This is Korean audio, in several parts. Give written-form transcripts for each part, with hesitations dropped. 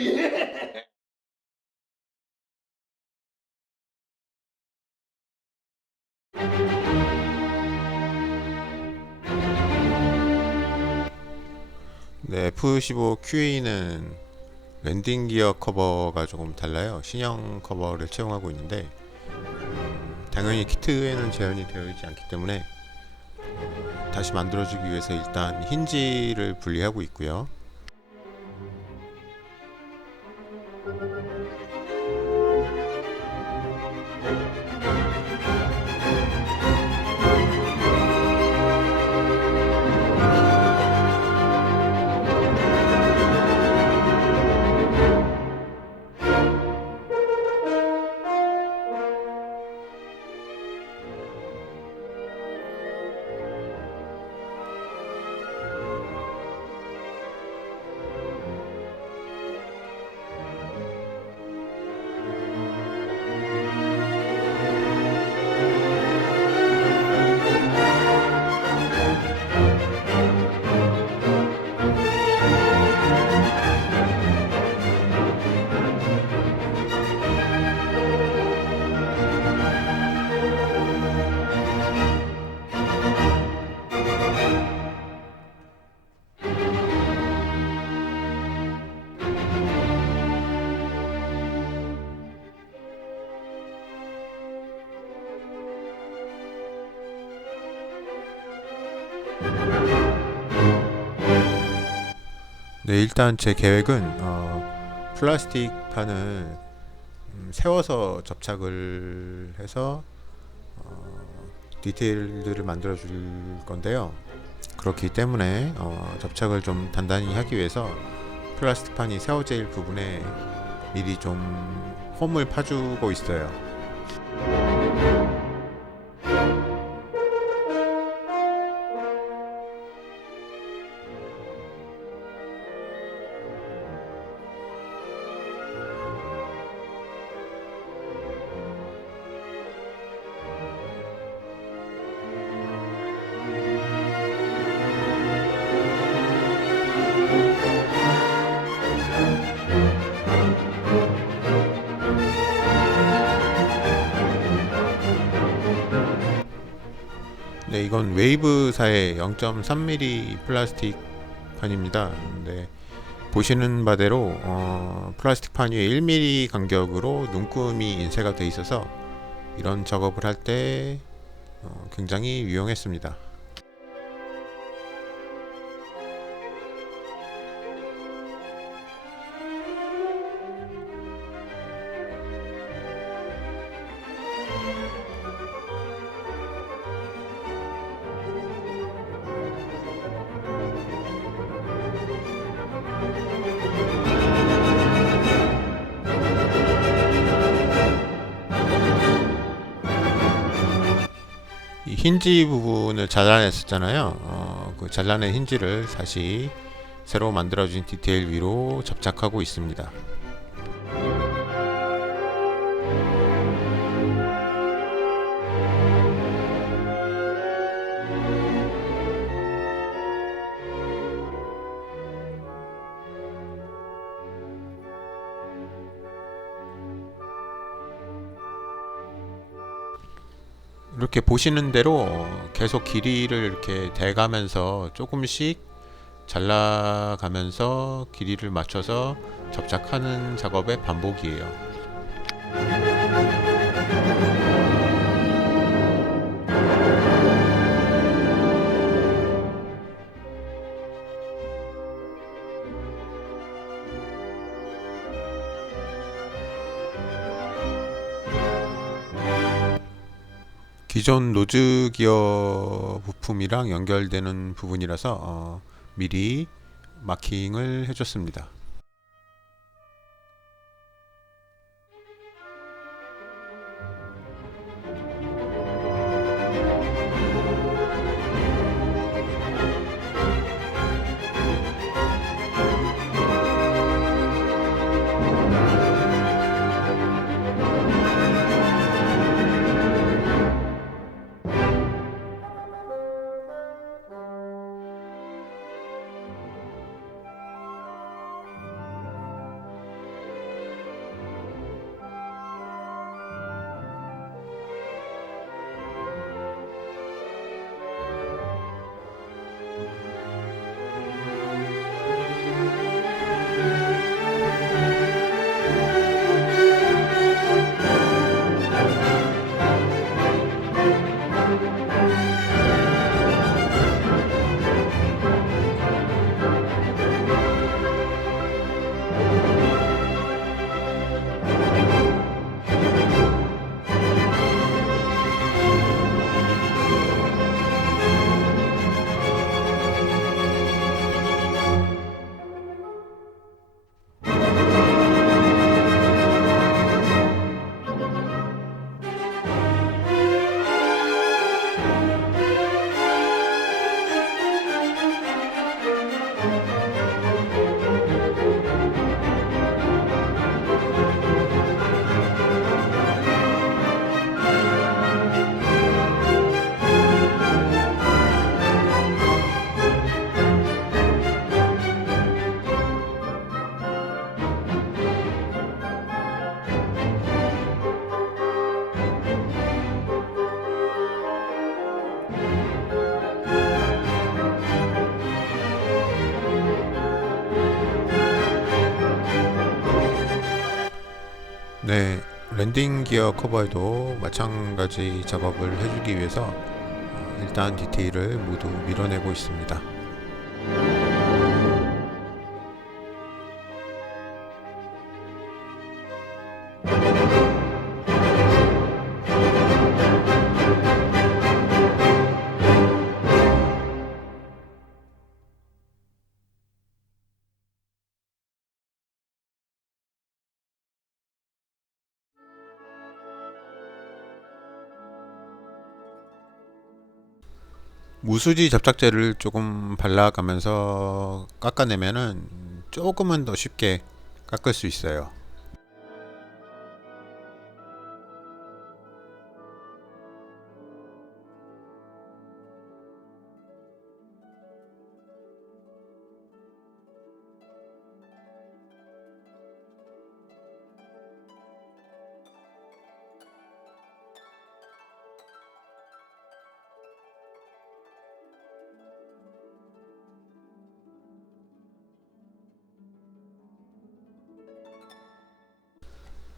예. 네, F15 QA는 랜딩 기어 커버가 조금 달라요. 신형 커버를 채용하고 있는데 당연히 키트에는 재현이 되어 있지 않기 때문에 다시 만들어주기 위해서 일단 힌지를 분리하고 있고요. 네, 일단 제 계획은 플라스틱 판을 세워서 접착을 해서 디테일들을 만들어 줄 건데요. 그렇기 때문에 접착을 좀 단단히 하기 위해서 플라스틱 판이 세워질 부분에 미리 좀 홈을 파주고 있어요. 네, 이건 웨이브사의 0.3mm 플라스틱 판입니다. 근데 보시는 바대로 플라스틱 판 위에 1mm 간격으로 눈금이 인쇄가 되어 있어서 이런 작업을 할 때 굉장히 유용했습니다. 이 힌지 부분을 잘라냈었잖아요. 그 잘라낸 힌지를 다시 새로 만들어진 디테일 위로 접착하고 있습니다. 이렇게 보시는 대로 계속 길이를 이렇게 대가면서 조금씩 잘라가면서 길이를 맞춰서 접착하는 작업의 반복이에요. 기존 노즈 기어 부품이랑 연결되는 부분이라서 미리 마킹을 해줬습니다. 네, 랜딩 기어 커버에도 마찬가지 작업을 해주기 위해서 일단 디테일을 모두 밀어내고 있습니다. 무수지 접착제를 조금 발라가면서 깎아내면은 조금은 더 쉽게 깎을 수 있어요.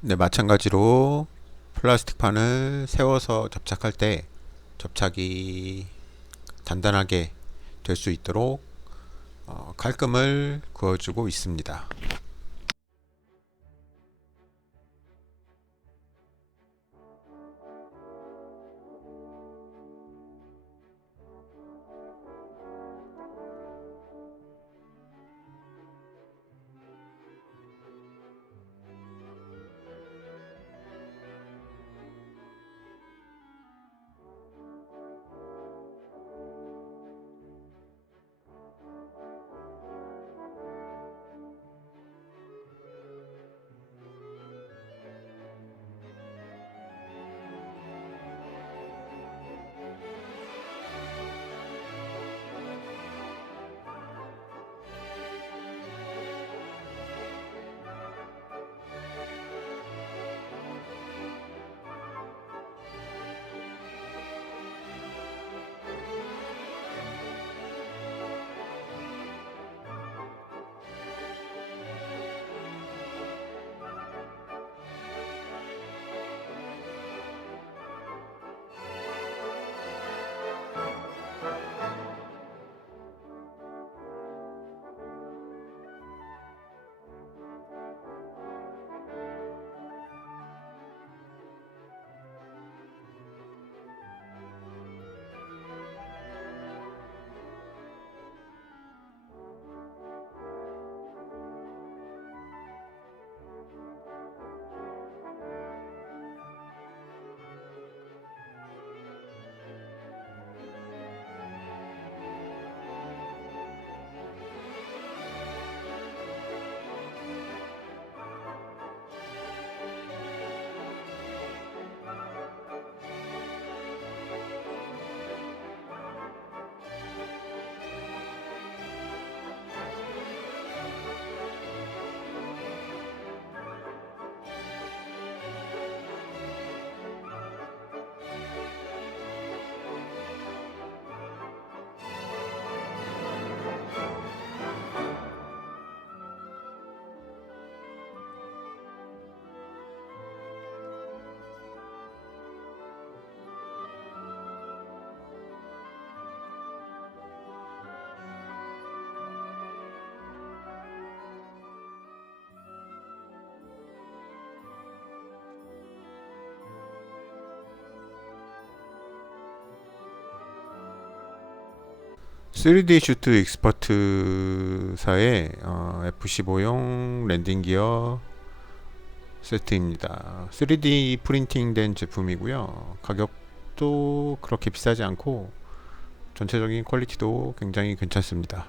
네, 마찬가지로 플라스틱 판을 세워서 접착할 때 접착이 단단하게 될 수 있도록 칼금을 그어주고 있습니다. (3D) 슈트 익스퍼트사의 F15용 랜딩 기어 세트입니다. 3D 프린팅된 제품이고요. 가격도 그렇게 비싸지 않고 전체적인 퀄리티도 굉장히 괜찮습니다.